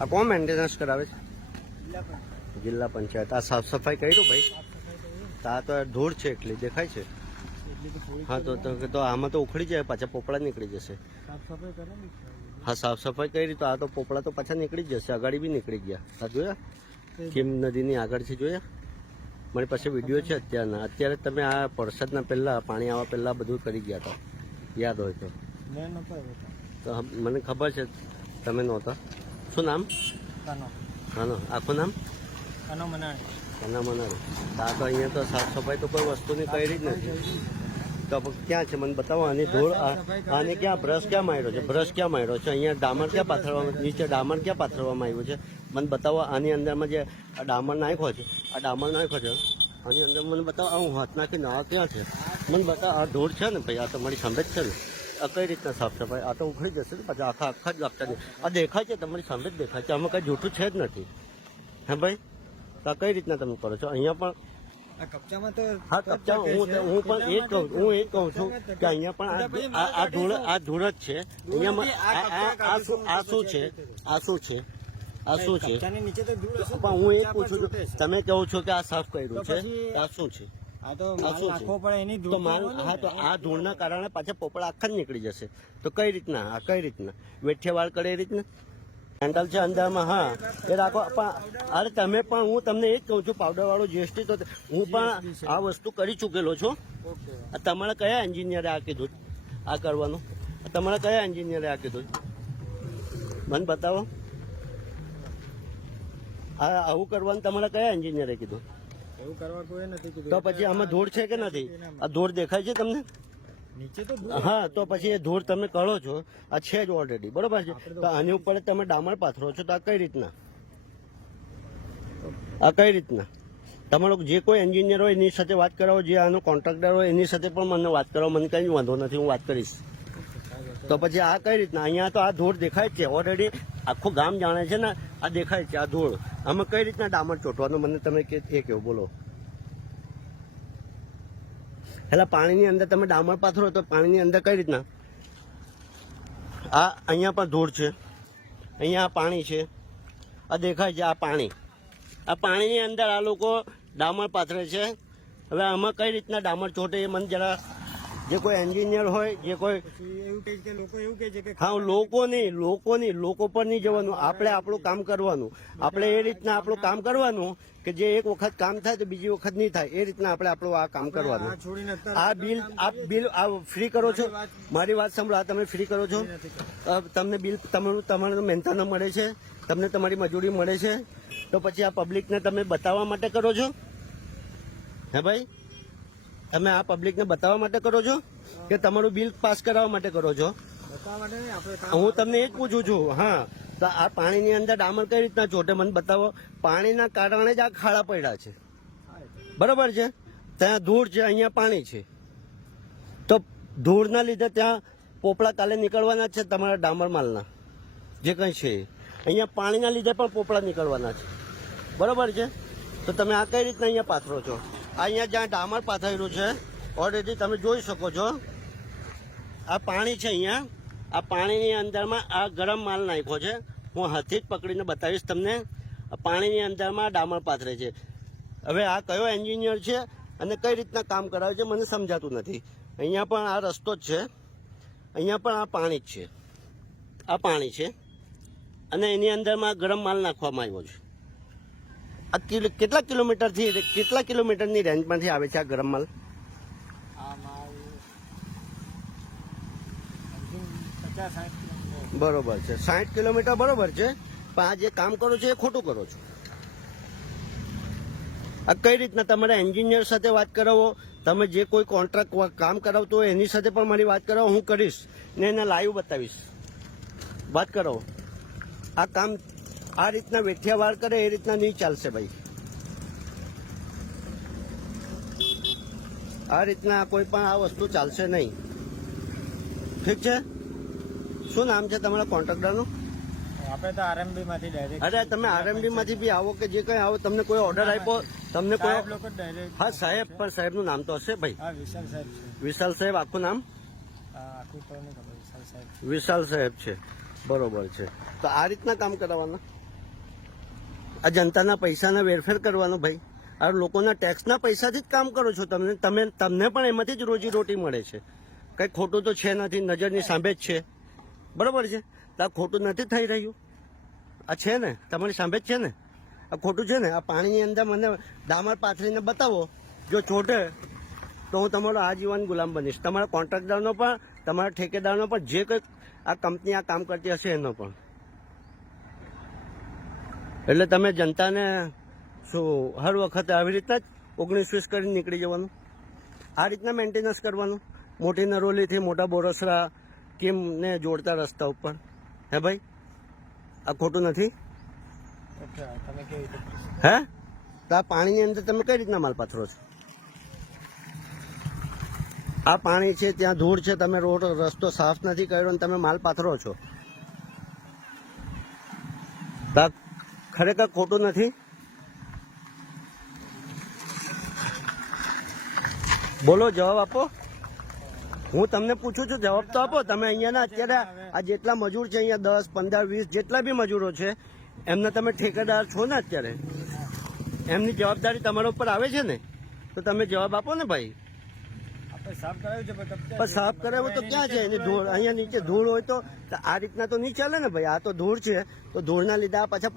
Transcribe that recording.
આ કોણ મેન્ટેનન્સ કરાવે છે? જિલ્લા પંચાયત. આ સાફ સફાઈ કર્યું ભાઈ? તો આ તો ધૂળ છે એટલી દેખાય છે. હા તો આમાં તો ઉખડી જાય, પાછા પોપડા નીકળી જશે. હા સાફ સફાઈ કરી તો આ તો પોપડા તો પાછા નીકળી જ જશે. અગાડી બી નીકળી ગયા. આ જોયા કેમ નદીની આગળથી જોયા? મારી પાસે વિડીયો છે અત્યારના. અત્યારે તમે આ વરસાદના પહેલા પાણી આવવા પહેલા બધું કરી ગયા હતા, યાદ હોય તો. મને ખબર છે તમે નહોતા. શું નામ? કાનો. આખું નામ? કાના મનાણી. આ તો અહીંયા તો સાફ સફાઈ તો કોઈ વસ્તુની કરી જ નથી. તો ક્યાં છે મને બતાવો. આની ધૂળ આને ક્યાં બ્રશ ક્યાં માર્યો છે? બ્રશ ક્યાં માર્યો છે? અહીંયા ડામર ક્યાં પાથરવામાં, નીચે ડામર ક્યાં પાથરવામાં આવ્યું છે? મને બતાવો. આની અંદરમાં જે ડામર નાખ્યો છે, આ ડામર નાખ્યો છે આની અંદર મને બતાવો. હું હાથ નાખીને આ ક્યાં છે મને બતાવો. આ ધૂળ છે ને ભાઈ, આ તમારી સામે જ છે ને. આ કઈ રીતના સાફ સફાઈ? આ તો ઉખડી જશે ને પાછા. આખા જ લાગતા નહીં. આ દેખાય છે, તમારી સામે જ દેખાય છે. આમાં કઈ જૂઠું છે જ નથી. હે ભાઈ, તો આ કઈ રીતના તમે કરો છો? અહીંયા પણ કપચામાં તો હા કપચા હું પણ એ જ કહું છું કે અહીંયા પણ આ ધૂળ જ છે. અહીંયા આ શું છે? પણ હું એ પૂછું છું, તમે કહો છો કે આ સાફ કર્યું છે, આ શું છે? તો આ ધૂળના કારણે પાછા પોપડા આખા જ નીકળી જશે. તો કઈ રીતના? આ કઈ રીતના વેઠે વાળ કરે એ રીતના હેન્ડલ છે અંદરમાં? હા એ રાખો. અરે તમે પણ, હું તમને એ જ કહું છું, પાવડર વાળો જીએસટી તો હું પણ આ વસ્તુ કરી ચૂકેલો છું. તમારા કયા એન્જિનિયરે આ કીધું આ કરવાનું? તમારા કયા એન્જિનિયરે આ કીધું મને બતાવો. આવું કરવાનું તમારા કયા એન્જિનિયરે કીધું? એવું કરવા કોઈ નથી કીધું. તો પછી આમાં ધૂળ છે કે નથી? આ ધૂળ દેખાય છે તમને? નીચે તો હા તો પછી એ ધૂળ તમે કરો છો, આ છે જ ઓલરેડી, બરોબર છે. તો આની ઉપર તમે ડામર પાથરો છો, તો આ કઈ રીતના? આ કઈ રીતના? તમારો જે કોઈ એન્જિનિયર હોય એની સાથે વાત કરાવો, જે આનો કોન્ટ્રાક્ટર હોય એની સાથે પણ મને વાત કરાવો. મને કઈ વાંધો નથી, હું વાત કરીશ. તો પછી આ કઈ રીતના? અહીંયા તો આ ધૂળ દેખાય જ છે ઓલરેડી, આખું ગામ જાણે છે ને. આ દેખાય છે આ ધૂળ. આમાં કઈ રીતના ડામર ચોટવાનું મને તમે એ કેવું બોલો. એટલે પાણીની અંદર તમે ડામર પાથરો તો પાણીની અંદર કઈ રીતના? આ અહીંયા પણ ધૂળ છે, અહીંયા આ પાણી છે, આ દેખાય છે આ પાણી. આ પાણીની અંદર આ લોકો ડામર પાથરે છે. હવે આમાં કઈ રીતના ડામર ચોટે એ મને જરા, જે કોઈ એન્જિનિયર હોય, જે કોઈ એવું કહે છે, લોકો એવું કહે છે કે હા લોકો પર નહીં જવાનું. આપણે આપણું કામ કરવાનું. આપણે એ રીતના આપણું કામ કરવાનું કે જે એક વખત કામ થાય તો બીજી વખત નહીં થાય, એ રીતના આપણે આપણું આ કામ કરવાનું. આ બિલ ફ્રી કરો છો? મારી વાત સાંભળો, આ તમે ફ્રી કરો છો? તમને બિલ તમારું મહેનતાના મળે છે, તમને તમારી મજૂરી મળે છે, તો પછી આ પબ્લિકને તમે બતાવવા માટે કરો છો? હે ભાઈ, તમે આ પબ્લિકને બતાવવા માટે કરો છો કે તમારું બિલ પાસ કરાવવા માટે કરો છો? હું તમને એ જ પૂછું છું. હા તો આ પાણીની અંદર ડામર કઈ રીતના ચોટે મને બતાવો. પાણીના કારણે જ આ ખાડા પડ્યા છે, બરોબર છે. ત્યાં ધૂળ છે, અહીંયા પાણી છે. તો ધૂળના લીધે ત્યાં પોપડા કાલે નીકળવાના છે તમારા ડામર માલના જે કંઈ છે. અહીંયા પાણીના લીધે પણ પોપડા નીકળવાના છે, બરોબર છે. તો તમે આ કઈ રીતના અહીંયા પાથરો છો? અહીંયા જ્યાં ડામર પાથરેલું છે ઓલરેડી તમે જોઈ શકો છો. આ પાણી છે અહીંયા. આ પાણીની અંદરમાં આ ગરમ માલ નાખ્યો છે. હું હાથથી જ પકડીને બતાવીશ તમને. પાણીની અંદરમાં ડામર પાથરે છે. હવે આ કયો એન્જિનિયર છે અને કઈ રીતના કામ કરાવે છે મને સમજાતું નથી. અહીંયા પણ આ રસ્તો જ છે, અહીંયા પણ આ પાણી જ છે. આ પાણી છે અને એની અંદરમાં ગરમ માલ નાખવામાં આવ્યો છે. આ કેટલા કિલોમીટરની રેન્જમાંથી આવે છે આ ગરમ માલ? બરોબર છે, 60 કિલોમીટર બરોબર છે. પણ આ જે કામ કરો છો એ ખોટું કરો છો. આ કઈ રીતના? તમારા એન્જિનિયર સાથે વાત કરાવો. તમે જે કોઈ કોન્ટ્રાક્ટ કામ કરાવતો હોય એની સાથે પણ મારી વાત કરાવો, હું કરીશ ને એને લાઈવ બતાવીશ. વાત કરાવો. આ કામ આ રીતના વેઠિયા વાર કરે એ રીતના નહીં ચાલશે ભાઈ. આ રીતના કોઈ પણ આ વસ્તુ ચાલશે નહીં, ઠીક છે? શું નામ છે તમારા કોન્ટ્રાક્ટરનું? આપણે તો આરએમબી માંથી ડાયરેક્ટ. અરે તમે આરએમબી માંથી બી આવો કે જે કઈ આવો, તમને કોઈ ઓર્ડર આપ્યો, તમને કોઈ? હા સાહેબ, પણ સાહેબનું નામ તો હશે ભાઈ. હા વિશાલ સાહેબ છે. વિશાલ સાહેબ આખું નામ? આખું તો નહીં ખબર. વિશાલ સાહેબ. વિશાલ સાહેબ છે, બરોબર છે. તો આ રીતના કામ કરાવવાના? આ જનતાના પૈસાના વેરફેર કરવાનો ભાઈ. આ લોકોના ટેક્સના પૈસાથી જ કામ કરો છો. તમને પણ એમાંથી જ રોજી રોટી મળે છે. કંઈ ખોટું તો છે નથી, નજરની સામે જ છે. બરોબર છે? તો આ ખોટું નથી થઈ રહ્યું. આ છે ને, તમારી સામે જ છે ને. આ ખોટું છે ને. આ પાણીની અંદર મને ડામર પાથરીને બતાવો, જો ચોટે તો હું તમારો આજીવન ગુલામ બનીશ. તમારા કોન્ટ્રાક્ટરનો પણ, તમારા ઠેકેદારનો પણ, જે કંઈ આ કંપની આ કામ કરતી હશે એનો પણ. એટલે તમે જનતાને શું હર વખતે આવી રીતના જ 19-20 કરીને નીકળી જવાનું? આ રીતના મેન્ટેનન્સ કરવાનું? મોટી નરોલીથી મોટા બોરસરા કેમને જોડતા રસ્તા ઉપર? હે ભાઈ, આ ખોટું નથી? અચ્છા, તમે કેવી રીતે? હે? તો આ પાણીની અંદર તમે કઈ રીતના માલ પાથરો છો? આ પાણી છે, ત્યાં ધૂળ છે, તમે રોડ રસ્તો સાફ નથી કર્યો અને તમે માલ પાથરો છો. તો આ ખરેખર ખોટું નથી? બોલો, જવાબ આપો. હું તમને પૂછું છું, જવાબ તો આપો. તમે અહીંયાના અત્યારે આ જેટલા મજૂર છે અહીંયા 10, 15, 20 જેટલા બી મજૂરો છે એમના તમે ઠેકેદાર છો ને અત્યારે. એમની જવાબદારી તમારા ઉપર આવે છે ને, તો તમે જવાબ આપો ને ભાઈ. આપણે સાફ કરાવ્યું છે પણ સાફ કરાવ્યું તો ક્યાં છે? એની ધૂળ અહીંયા નીચે ધૂળ હોય તો આ રીતના તો નહીં ચાલે ને ભાઈ. આ તો ધૂળ છે, તો ધૂળના લીધે આ પાછા